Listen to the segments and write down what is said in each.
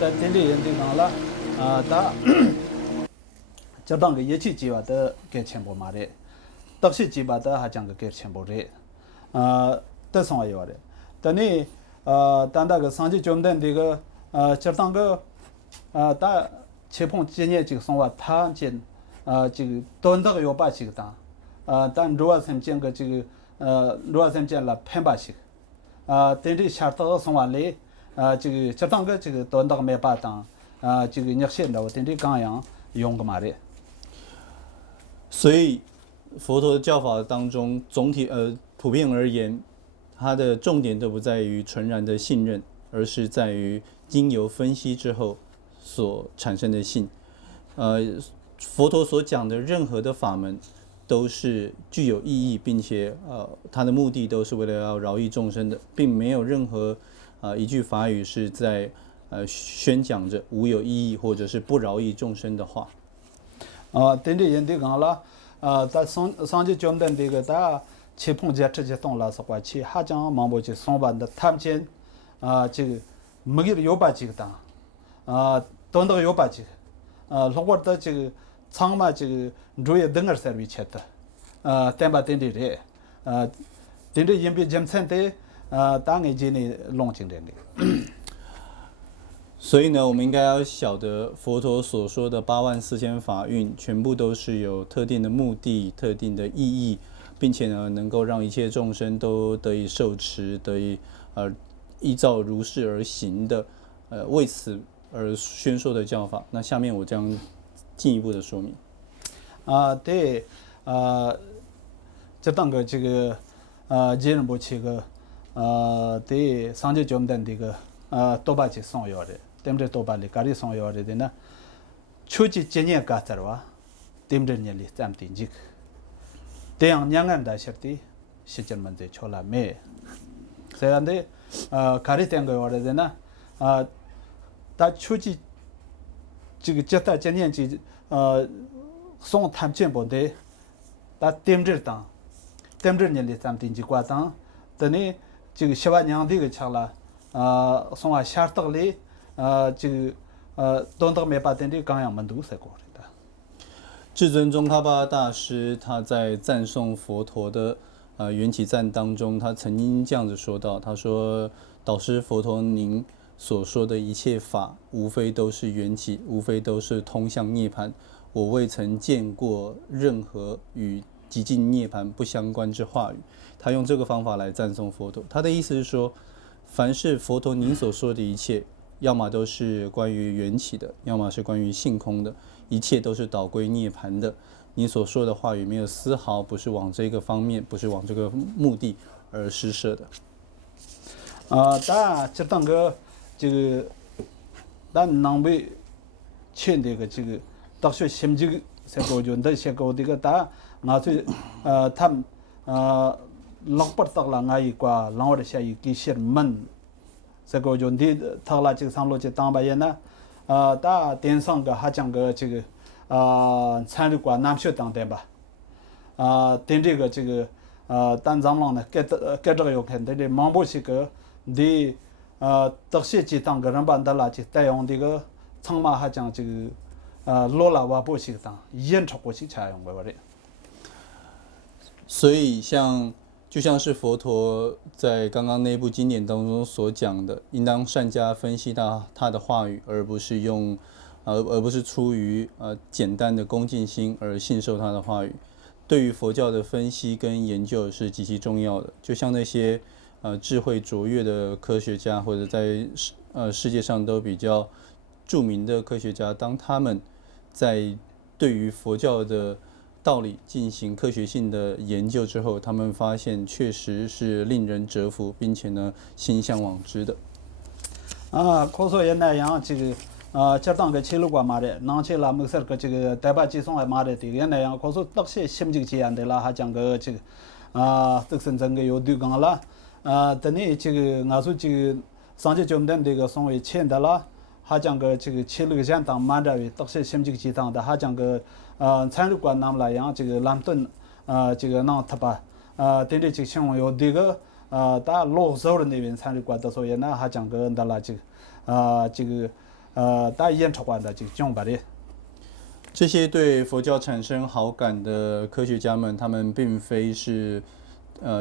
在天地人地方了，他这当个一起计划的给全部嘛的，特些计划的还讲个给全部的，这上有的，但你但那个上级军队这个这当个他切碰今年这个生活他见这个多那个有把这个当，但如果是见个这个如果是见了偏把些，天地下头生活里。这个这当个这个多那个没把当，这个日线的我天天刚样用个嘛的。所以佛陀的教法当中，普遍而言，它的重点都不在于纯然的信任，而是在于经由分析之后所产生的信。佛陀所讲的任何的法门，都是具有意义，并且它的目的都是为了要饶益众生的，并没有任何一句法语是在宣讲着无有意义或者是不饶益众生的话。天天人的讲了，在上级军队这个他切碰接直接动了是话去，还讲忙不去上班的他们间这个没给有把这个当，多那个有把这个，如果的这个厂嘛这个主要等个事儿切的，但把天天的，天天人比检测的。当然今年弄清点的。所以呢，我们应该要晓得佛陀所说的84000法运，全部都是有特定的目的、特定的意义，并且呢，能够让一切众生都得以受持，得以依照如是而行的，为此而宣说的教法。那下面我将进一步的说明。对，这当个这个接人不去个。对上级军队这个多把去送药的，对不对？多把里家里送药的呢，初级今年干啥哇？对不对？年里咱们定这个，这样两个人在说的，实际问题出了没？这样的家里这个药的呢，他初级这个接待今年这送他们全部的，他对不对当？对不对？年里咱们定这个当，等于。这个西瓦娘这个强了，从啊下到里，这个东到没把天的刚样门都是过的。至尊宗喀巴大师他在赞颂佛陀的缘起赞当中，他曾经这样子说到，他说：“导师佛陀，您所说的一切法，无非都是缘起，无非都是通向涅槃。我未曾见过任何与极尽涅槃不相关之话语。”他用这个方法来赞颂佛陀，他的意思是说，凡是佛陀您所说的一切，要么都是关于缘起的，要么是关于性空的，一切都是导归涅槃的。你所说的话语没有丝毫不是往这个方面，不是往这个目的而施设的。但这当个这个，但能为欠这个这个，大学心这个这个就那些个这个但我最他们लग पर तक लांगाई qua लांगोर शाई किशर मन सको जो दी थगला चिक सांलो चे तांबा ये ना ता तेंसंग का हाचंग का चिक छान qua नामशो तांग देबा तेंजे का चिक तान जामलांग ना के जग यो खेन तेंजे मांबो चिक दी तक्षे ची तांग का रंबान दला चिक तायोंग दी का छंगमा हाचंग चिक लोला वाबो चिक तांग येन छको चिक छायोंग बारे所以就像是佛陀在刚刚那部经典当中所讲的，应当善加分析到他的话语，而不是出于简单的恭敬心而信受他的话语。对于佛教的分析跟研究是极其重要的。就像那些智慧卓越的科学家，或者在世界上都比较著名的科学家，当他们在对于佛教的道理进行科学性的研究之后，他们发现确实是令人折服，并且呢心向往之的。可说也那样，这个这当个切路过嘛的，南切拉没事个这个台北接送来嘛的，这个也那样，可说那些心情这样的啦，还讲个这个这身整个有对讲啦，等于这个我说这个上级军队这个所谓钱的啦。还讲个这个切路相当慢的，那些心情这样的，还讲个参与过那么来样，这个兰顿这个那他吧，对这个情况有这个다 로서르那边参与过的所以呢，还讲个的啦大演出过的这个奖吧的。这些对佛教产生好感的科学家们，他们并非是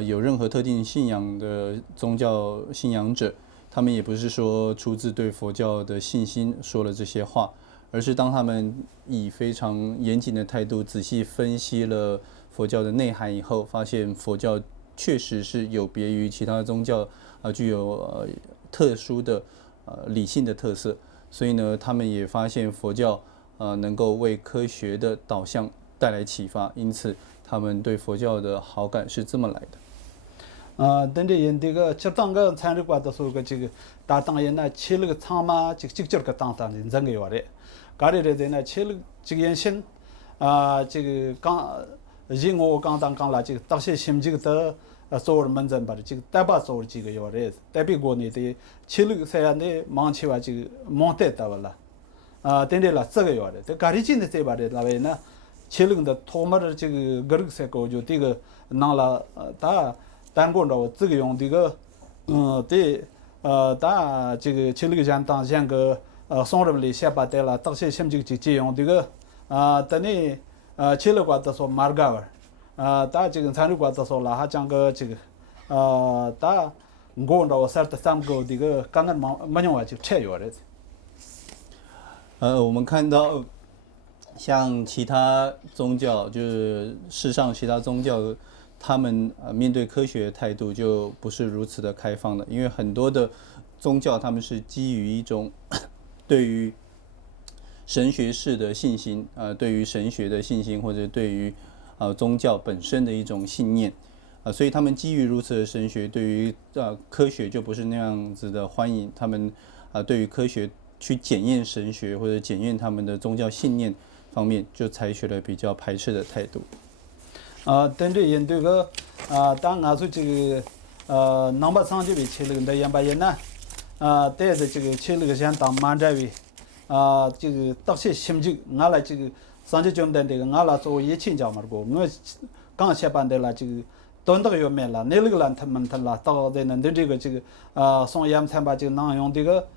有任何特定信仰的宗教信仰者，他们也不是说出自对佛教的信心说了这些话，而是当他们以非常严谨的态度仔细分析了佛教的内涵以后，发现佛教确实是有别于其他宗教具有特殊的理性的特色，所以呢，他们也发现佛教能够为科学的导向带来启发，因此他们对佛教的好感是这么来的。等着人这个吃当个参与过的时候，这个大当人呢，吃了个汤嘛，这个直接个当当人真个有的，家里人呢吃了这个人心这个刚人我刚当刚来这个当些心这个的所有的门诊吧的这个代把所有这个有的，代表国内的吃了个这样的忙起话这个忙得到了。等着了，这个有的，这家里进的这把的，那位呢，切了的托马的这个格儿些个就这个拿了单管着这个用这个这个切了个像当像个送人里下把的了，当些sem这用这个等你切了过的说马嘎尔这个参与过的说了，还讲个这个我着三的三个这个刚刚没用完就拆有的。我们看到，像其他宗教，就是世上其他宗教，他们面对科学的态度就不是如此的开放的，因为很多的宗教他们是基于一种对于神学式的信心，对于神学的信心，或者对于宗教本身的一种信念，所以他们基于如此的神学，对于科学就不是那样子的欢迎，他们对于科学去检验神学或者检验他们的宗教信念方面，就采取了比较排斥的态度。等着人这个当俺说这个number 上就被切了的人把人呢带着这个切了个像当满在位这个当些心情俺来这个上就讲的这个俺来做疫情讲嘛个我刚下班的了这个等到有没了那个人他们了到的呢这个送烟餐把这个能用这个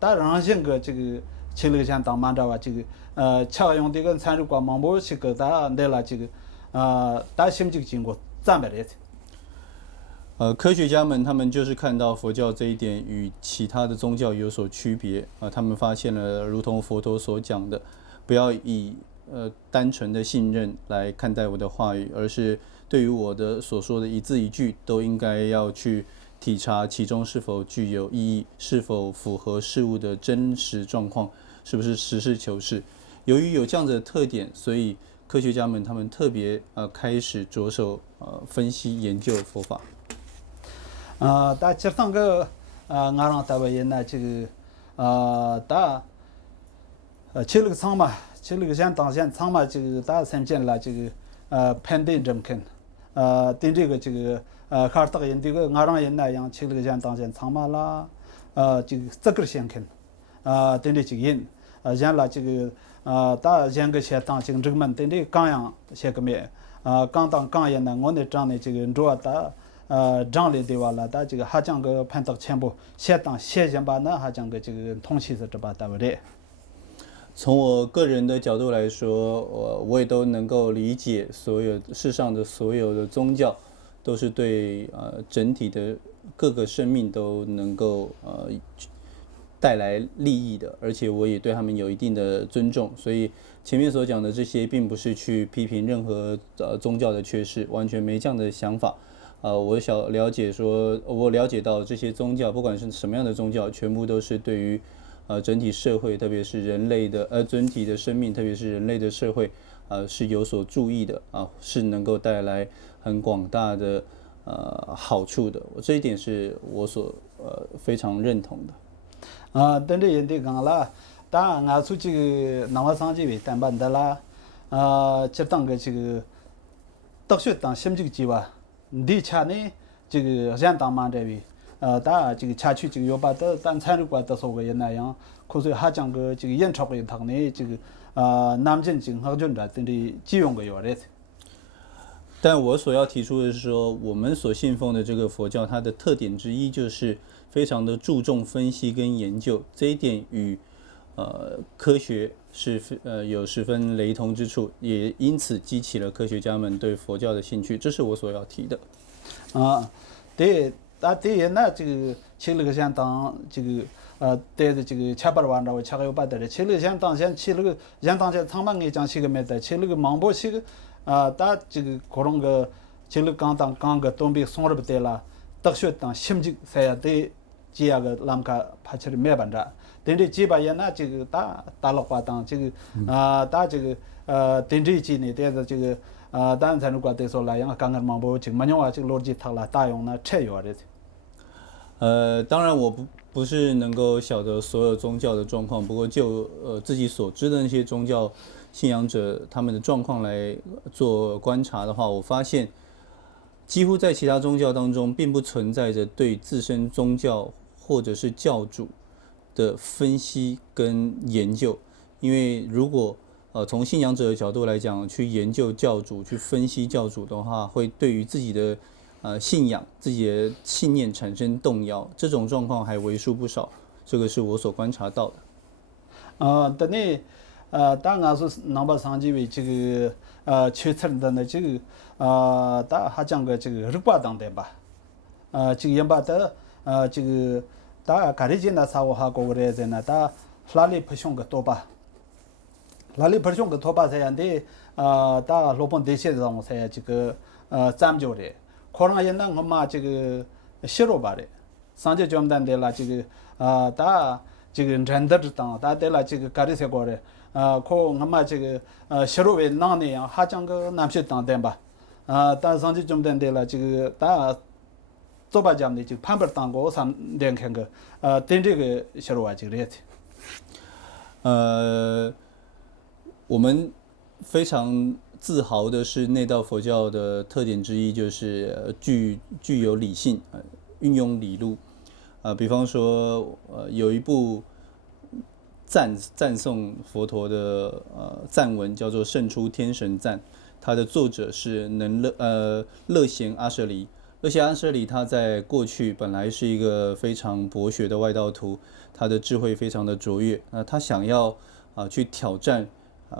大人性个这个切了个像当满在哇这个恰用这个参与过忙不是个大的了这个大心情经过赞美的。科学家们他们就是看到佛教这一点与其他的宗教有所区别他们发现了如同佛陀所讲的，不要以单纯的信任来看待我的话语，而是对于我的所说的一字一句都应该要去体察其中是否具有意义，是否符合事物的真实状况，是不是实事求是。由于有这样子的特点，所以科学家们他们特别开始着手分析研究佛法。大今上个俺让大卫呢这个切了个仓嘛，切了个像当现仓嘛，这个大参见了这个判定这么看对这个卡尔特人这个俺让人那样切了个像当现仓嘛啦这个先看对这个人像了这个大像个些当这个们对这刚样些个面刚当刚人呢我那张的这个主要大张力的话了，他这个还讲个判到全部先当先先把那还讲个这个通气是这把单位的。从我个人的角度来说，我也都能够理解，所有世上的所有的宗教都是对整体的各个生命都能够带来利益的，而且我也对他们有一定的尊重，所以前面所讲的这些并不是去批评任何宗教的缺失，完全没这样的想法。我了解说，我了解到这些宗教，不管是什么样的宗教，全部都是对于整体社会，特别是人类的整体的生命，特别是人类的社会，是有所注意的是能够带来很广大的好处的。这一点是我所非常认同的。等着人家讲了，当俺出去南华商这边单班的啦，就当个这个大学当心这个计划。你查呢？这个像当嘛这位，大这个查去这个要把的当参与过的所个人那样，可是还讲个这个演出个堂呢，这个南京警和军的等的基用个要的。但我所要提出的是说，我们所信奉的这个佛教，它的特点之一就是非常的注重分析跟研究，这一点与科学是有十分雷同之处，也因此激起了科学家们对佛教的兴趣，这是我所要提的。对，对，那这个去那个相当这个对的这个700万然后7个有8的，去那个相当像去那个相当像苍茫一讲去个没的，去那个芒波去个打这个可能个去那个刚个东北松了不得了，特殊当心情才要对这样个啷个拍起来没办法。但是基本上那这个打了话当这个打这个电视机呢，但是这个当然才能过得说来，样刚刚忙不这个没用啊，这个逻辑他了大用那拆药的。当然我不是能够晓得所有宗教的状况，不过就自己所知的那些宗教信仰者他们的状况来做观察的话，我发现几乎在其他宗教当中，并不存在着对自身宗教或者是教主的分析跟研究，因为如果从信仰者的角度来讲，去研究教主、去分析教主的话，会对于自己的信仰、自己的信念产生动摇，这种状况还为数不少。这个是我所观察到的。等你当然是能把上几位这个决策的呢，这个大还讲个这个日巴当的吧，这个也把的这个大咖喱进来啥我哈过来在那大哪里不凶个多吧。哪里不凶个多吧这样的大罗本这些让我才这个占据的，可能也能我们这个泄露吧的，上节专门的了这个大这个认得知道，大的了这个咖喱些过的可我们这个泄露为哪呢样，还讲个南些当的吧，但上节专门的了这个大做吧讲的就判不当过上两看个对这个泄露啊这个类的。我们非常自豪的是内道佛教的特点之一，就是具有理性，运用理路。比方说有一部赞颂佛陀的赞文叫做《胜出天神赞》，它的作者是乐贤阿舍离。乐贤阿舍离他在过去本来是一个非常博学的外道徒，他的智慧非常的卓越。他想要去挑战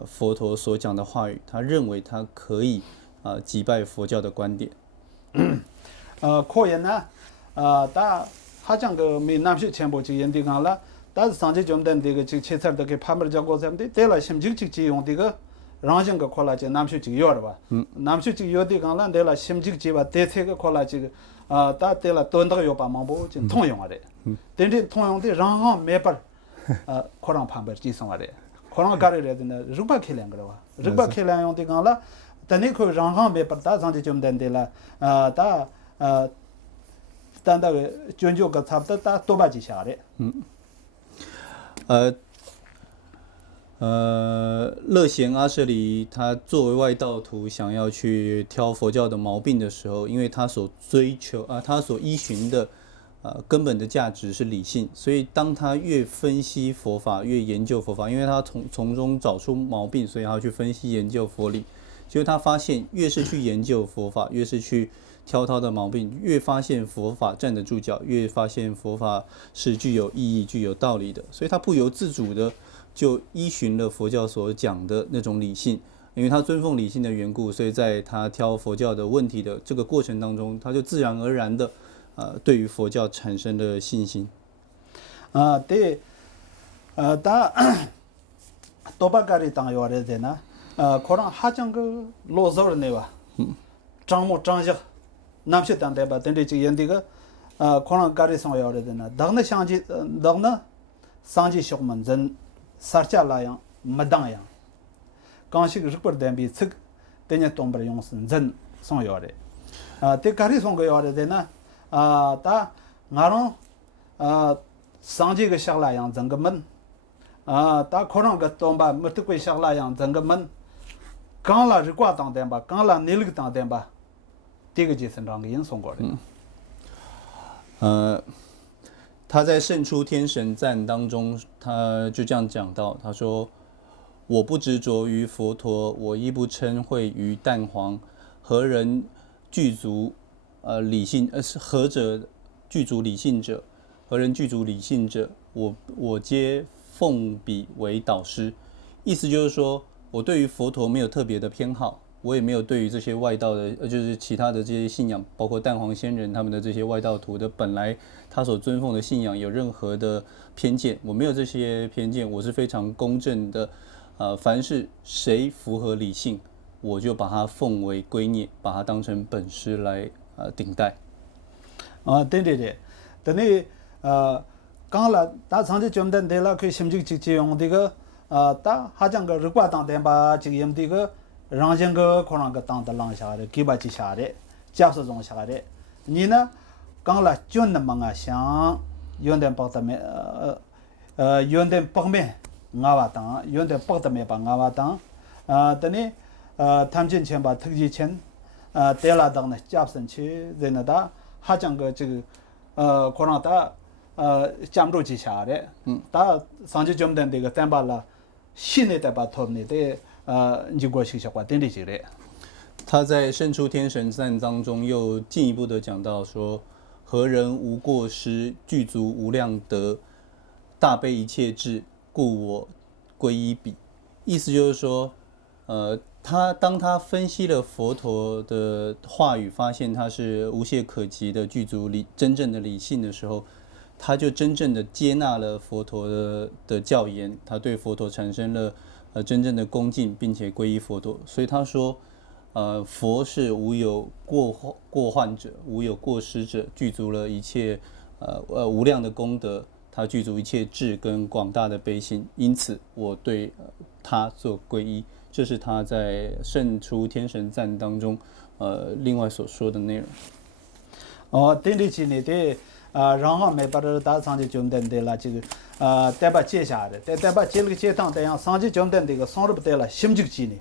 佛陀所讲的话语，他认为他可以击败佛教的观点。可以呢，他还讲个没南学全部就人地讲了，但是上节就们这个这切菜这个旁边讲过咱们的，对了，心情就用这个让性个可了就南学就要了吧，南学就要的讲了，对了，心情就吧对这个可了这个但对了，多那个要把忙不就通用的，但是通用的让行没法可能旁边就送的。可能家里人呢，日本开两个吧，日本开两用的讲了，但你可让行没法打上去就没得了，但那个全球个差不多打多把几下的。乐贤阿舍离他作为外道徒，想要去挑佛教的毛病的时候，因为他所追求他所依循的根本的价值是理性，所以当他越分析佛法，越研究佛法，因为他从中找出毛病，所以他要去分析研究佛理。结果他发现，越是去研究佛法，越是去挑他的毛病，越发现佛法站得住脚，越发现佛法是具有意义、具有道理的。所以他不由自主的就依循了佛教所讲的那种理性，因为他尊奉理性的缘故，所以在他挑佛教的问题的这个过程当中，他就自然而然的对于佛教产生了信心。对，他多巴咖喱当要的呢，可能还讲个啰嗦的呢吧，张木张些，南学当的吧，但是这样的个可能咖喱上要的呢，当那相机，当那上级学门人撒下来样没当样，刚是个日本人比这个，等下东北用是人上要的，对咖喱上个要的呢。他俺们上级个下来样整个门他可能个东巴没得过下来样整个门刚了日挂当的吧刚了你那个当的吧这个就是让个人送过来他在《胜出天神赞》当中他就这样讲到，他说我不执着于佛陀，我亦不嗔恚于蛋黄，何人具足理性是何者具足理性者，何人具足理性者，我皆奉彼为导师。意思就是说，我对于佛陀没有特别的偏好，我也没有对于这些外道的，就是其他的这些信仰，包括蛋黄仙人他们的这些外道徒的本来他所尊奉的信仰有任何的偏见，我没有这些偏见，我是非常公正的。凡是谁符合理性，我就把它奉为圭臬，把它当成本师来顶戴。对，等于刚了，大长期讲的对了，可以心情积极用这个大还讲个日挂当天把这个用这个让人个可能个当的浪下来，给把记下来，假设中下来，你呢刚了讲的嘛想用点把他们用点北面我瓦当，用点北的面把我瓦当，等于他们之前把特级钱对了当呢，假设去人那的还讲个这个可能的讲究记下来，他上次讲的这个担保了。新的代把托尼的你过去小话定力起来。他在《胜出天神赞》当中又进一步的讲到说：“何人无过失，具足无量德，大悲一切智，故我皈依彼。”意思就是说，当他分析了佛陀的话语，发现他是无懈可击的，具足真正的理性的时候。他就真正的接纳了佛陀的教言，他对佛陀产生了真正的恭敬，并且皈依佛陀。所以他说，佛是无有过患者，无有过失者，具足了一切无量的功德，他具足一切智跟广大的悲心。因此，我对他做皈依。这是他在《胜出天神赞》当中另外所说的内容。定力起你的。然后没把这大上去讲的对了，这个代把接下来，代把接了个接档这样上去讲的这个上了不对了，心就记呢，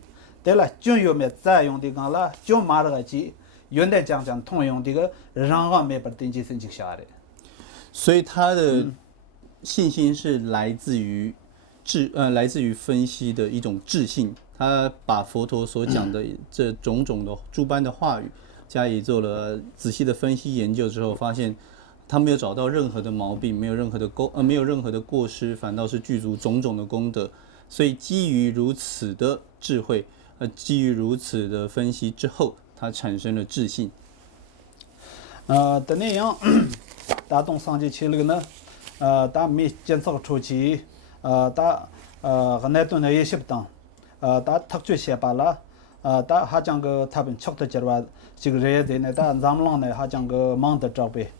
对了，就有没再用的讲了，就马了个记，原来讲通用这个，然后没把定记升级下来。所以他的信心是来自于来自于分析的一种智性，他把佛陀所讲的这种种的诸般的话语加以做了仔细的分析研究之后，发现。他没有找到任何的毛病，没有任何的过失，反倒是具足种种的功德。所以基于如此的智慧，基于如此的分析之后，他产生了智信。的那样，打动上级去那个呢，打没检测出去，打那段的也是不当，打特殊些罢了，打还讲个他们吃的这话，这个人的呢，打咱们浪呢还讲个忙的招备。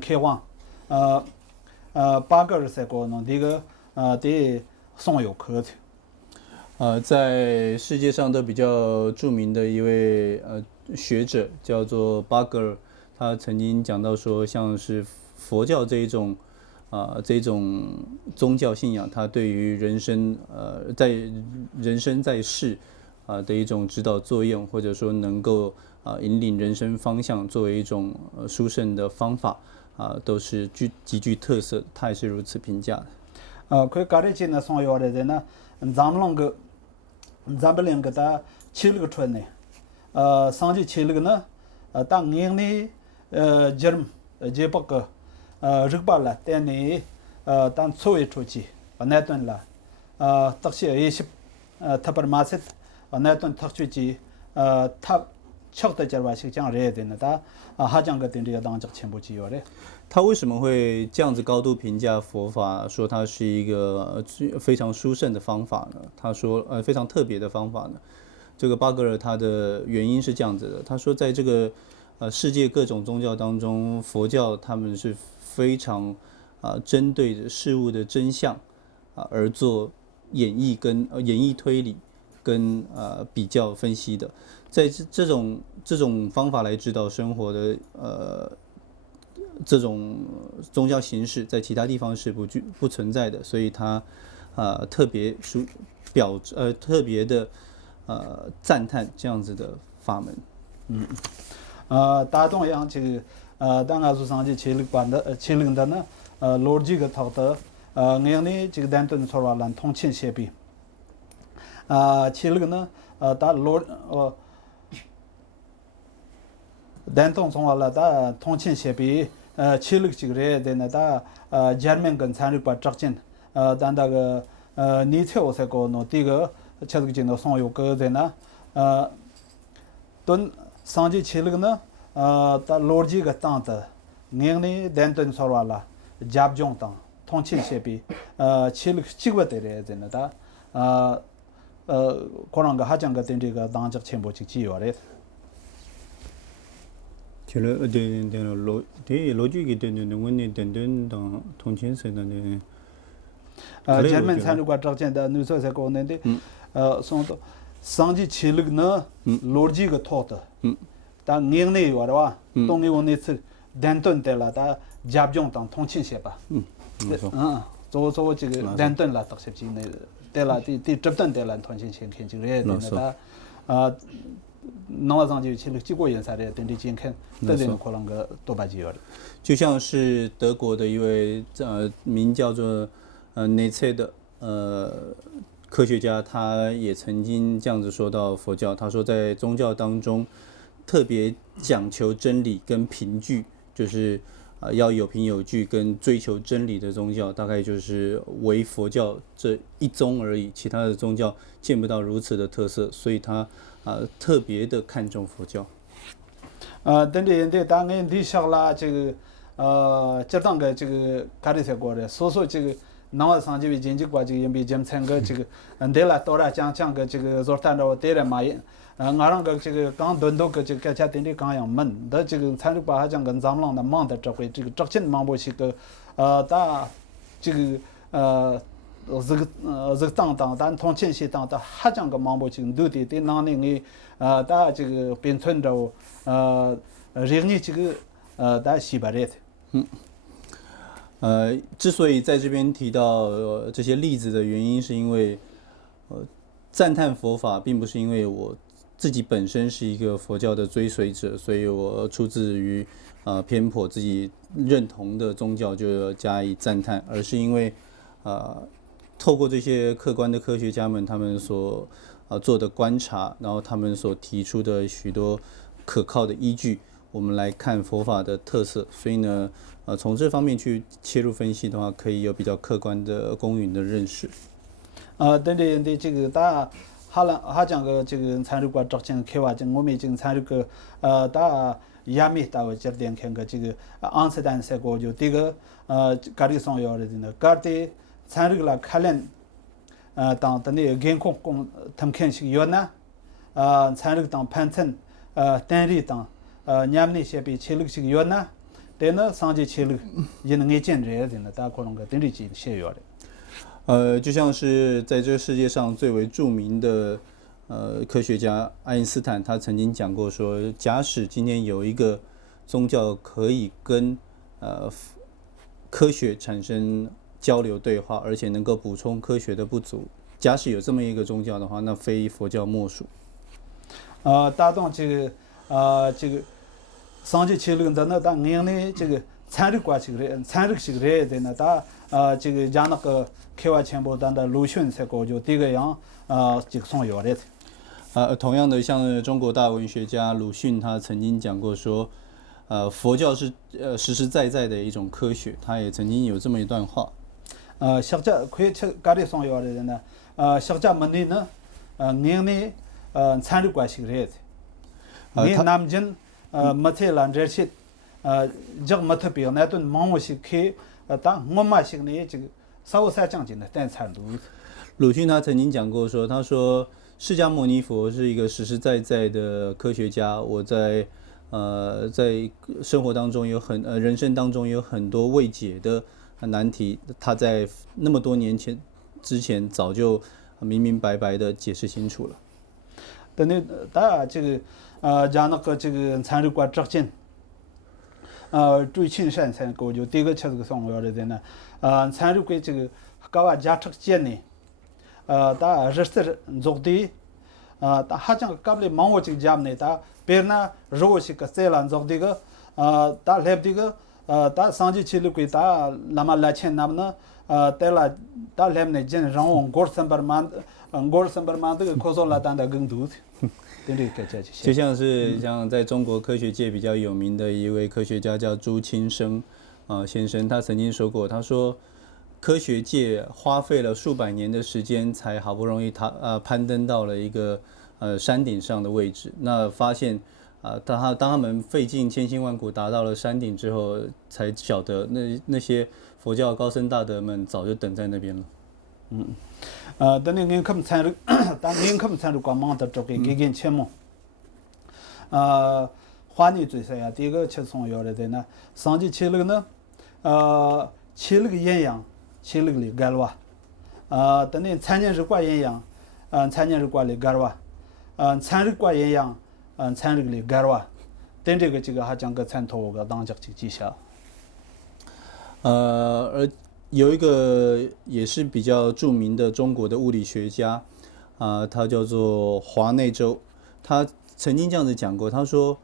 开往8个人在过弄这个的送游客的。在世界上都比较著名的一位学者叫做巴格尔，他曾经讲到说，像是佛教这种宗教信仰，它对于人生在人生在世的一种指导作用，或者说能够引领人生方向，作为一种殊胜的方法都是极具特色，他也是如此评价的。可以搞的起呢，送药的人呢，咱们两个他去了个村呢，上去去了个呢，当年呢，这不个日巴了，但呢，当作为出去，那段了，特些也是他把马赛，那段特出去，他。吃的这玩意讲热的呢，他还讲个定这个当这全部机要的。他为什么会这样子高度评价佛法，说它是一个非常殊胜的方法呢？他说非常特别的方法呢？这个巴格尔他的原因是这样子的，他说在这个世界各种宗教当中，佛教他们是非常针对着事物的真相而做演绎推理跟比较分析的。在这种方法来指导生活的这种宗教形式，在其他地方是不存在的，所以它特别的赞叹这样子的法门。大东洋这个当然是上去切零的呢，逻辑个套的我呢这个单纯说话来通勤协比，切零呢打逻 단통 송알라 다 통친 셰비 칠릭 지그레 되나 다 저먼 건 산르과 적진 단다가 니체 오세고 노 디가 쳇그진노 송요 거되나 돈 상지 칠릭나 다 로지가 땅다 닝니 덴톤 소알라 잡종땅 통친 셰비 칠릭 찍버데레 되나 다 코랑가 하장가 된这个当着前部去有的 其实逻辑的问题等等通勤时的呢， 저먼 산르과 적진다 누서서 고는데 손도 상지 칠릭나 로지가 토다 다 닝네 요라와 동네 원네스 덴톤 데라다 잡종땅 통친 셰바 做这个单吨了，特别是那对了，对这单对了，团结先看这个人那他那上就去了几个人啥的，等着先看，等着可能个多把几个。就像是德国的一位名叫做内切的科学家，他也曾经这样子说到佛教，他说在宗教当中特别讲求真理跟凭据，就是要有凭有据跟追求真理的宗教，大概就是唯佛教这一宗而已，其他的宗教见不到如此的特色，所以他特别的看重佛教。等着人家当然你想啦，这个这当个这个咖喱菜过的，说这个。那上这边经济国这个也比咱参个这个，对了，多了讲个这个做单着对了嘛也，俺让个这个刚轮到个这个家庭里刚样门，的这个参与把讲跟咱们的忙的这回这个执行忙不起个，大这个这个当但通勤些当还讲个忙不起，都得那里大这个边村着人家这个大西巴热的。之所以在这边提到这些例子的原因，是因为赞叹佛法，并不是因为我自己本身是一个佛教的追随者，所以我出自于偏颇自己认同的宗教就要加以赞叹，而是因为透过这些客观的科学家们他们所做的观察，然后他们所提出的许多可靠的依据，我们来看佛法的特色，所以呢。从这方面去切入分析的话，可以有比较客观的公允的认识。等着的这个大，哈讲个这个参与过执行开发，我们已经参与个大亚美大为这点看个这个安斯坦赛国就这个咖喱松药的呢，咖喱参与了开练当的那健康工他们看是有呢参与当盘称单日当年那些比切入是有呢。但呢，上节切了，也能眼见人的呢，大可能个等着几些药的。就像是在这个世界上最为著名的科学家爱因斯坦，他曾经讲过说，假使今天有一个宗教可以跟科学产生交流对话，而且能够补充科学的不足，假使有这么一个宗教的话，那非佛教莫属。打动这个。上节切了的那当年呢，这个参与过这个参与这个人的呢，他这个让那个开发全部当的鲁迅才搞就这个样这个送药的。同样的，像中国大文学家鲁迅，他曾经讲过说，佛教是实实在在的一种科学，他也曾经有这么一段话。实际可以吃咖喱送药的人呢，实际问题呢，年呢参与过这个人的，你南京。मथे लांडरशिप जग मथे पे ना तो मांगो शिखे ता ngoma शिख ने这个稍稍降级的但产度。鲁迅他曾经讲过说，他说释迦牟尼佛是一个实实在在的科学家，我在生活当中有人生当中有很多未解的难题，他在那么多年之前早就明明白白的解释清楚了。但是大这个加那个这个参与过执行，追青山参过就第一个吃这个生活的人呢，参与过这个搞啊家执行呢，大日式做的，大还讲搞不忙我这个家呢，大别人如果是个这样做的个，大来这个，大上级去了过大那么来钱那么呢，带了大来呢，进让我过300万，过300万这个科索拉单的更多的，对这个就像是像在中国科学界比较有名的一位科学家叫朱清生先生，他曾经说过，他说科学界花费了数百年的时间，才好不容易攀登到了一个山顶上的位置，那发现。当他们费尽千辛万苦达到了山顶之后，才晓得那些佛教高僧大德们早就等在那边了。等你看参与，但你看参与光芒的这个给钱么？花你最啥呀？第一个吃松药的呢，上级吃那个呢，吃那个营养，吃那个的干哇，等你参见是挂营养，参见是挂的干哇，参与挂营养。参与的干哇，等这个还讲个参透个当家去记下。而有一个也是比较著名的中国的物理学家，他叫做华内周，他曾经这样子讲过，他说，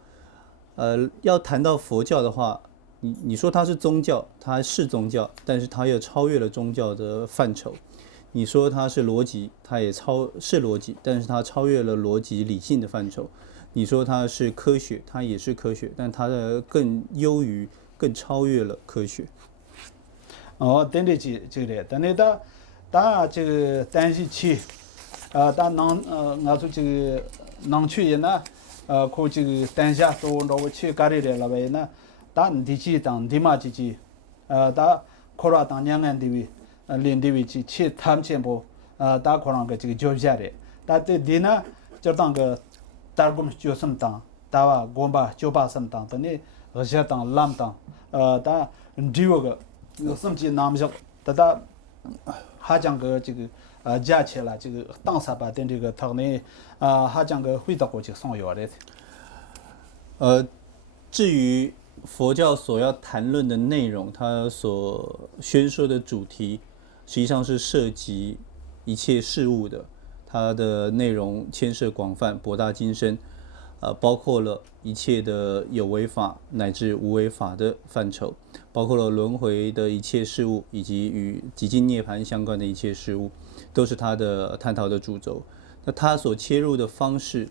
要谈到佛教的话，你说它是宗教，它是宗教，但是它又超越了宗教的范畴。你说它是逻辑，它也是逻辑，但是它超越了逻辑理性的范畴。你说它是科学，它也是科学，但它的更优于、更超越了科学。等着这个，等你打这个单是去，打能俺说这个能去呢，可这个单下都那我去干的了呗呢，打你去当地嘛去，打可拉当两岸的位，连的位去他们全部，打可能个这个交下来，打的呢就当个。大公就什么当，大哇公巴就把什么当，等你而且当蓝当，大第二个什么子拿不着，大还讲个这个加起来这个当啥吧，等这个他呢还讲个回到过去送药的。至于佛教所要谈论的内容，它所宣说的主题，实际上是涉及一切事物的。它的内容牵涉广泛、博大精深，包括了一切的有为法乃至无为法的范畴，包括了轮回的一切事物，以及与极尽涅槃相关的一切事物，都是它的探讨的主轴。那它所切入的方式，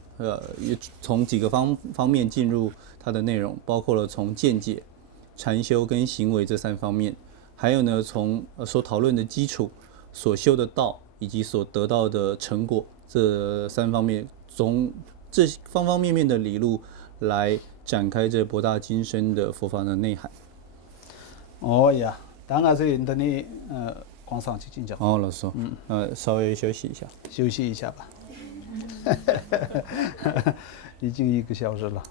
也从几个方面进入它的内容，包括了从见解、禅修跟行为这3方面，还有呢，从所讨论的基础、所修的道。以及所得到的成果，这3方面，从这方方面面的理路来展开这博大精深的佛法的内涵。哦呀，当然是等你光上去进讲。哦，老师，稍微休息一下。休息一下吧。已经1个小时了。